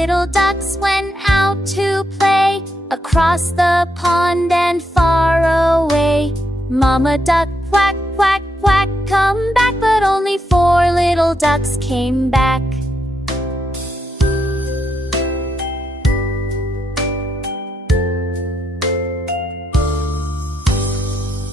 little ducks went out to play, across the pond and far away. Mama duck, quack, quack, quack, come back, but only 4 little ducks came back.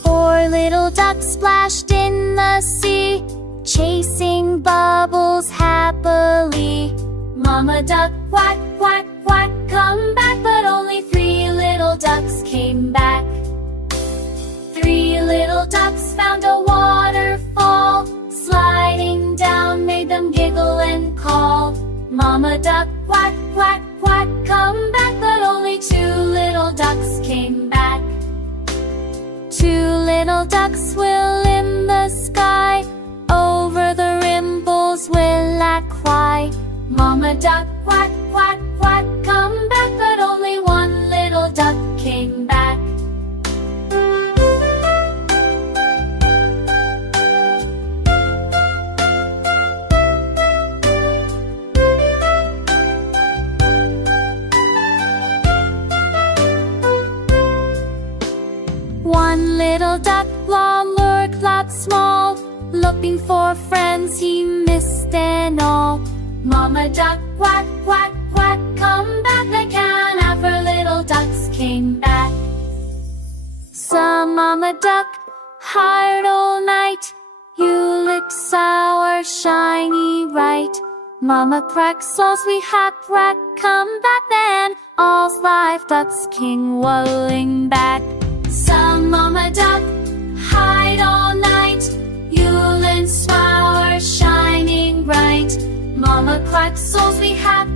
Four little ducks splashed in the sea, chasing bubbles happily. Mama duck, quack, quack, quack, come back, but only 3 little ducks came back. 3 little ducks found a waterfall, sliding down made them giggle and call. Mama duck, quack, quack, quack, come back, but only 2 little ducks came back. 2 little ducks will in the sky, over the ripples will why. Mama duck, quack, quack, quack, come back, but only 1 little duck came back. One little duck, long or clapped small, looking for friends he missed and all. Mama duck, quack, quack, quack, come back, the can after little ducks came back. Some mama duck, hired all night, you look sour, shiny, right. Mama quack, so sweet, hot rack, come back then, all's life ducks king waddling back. Some mama duck, hide all night, Yule and sour, shining bright. Mama quack, souls we have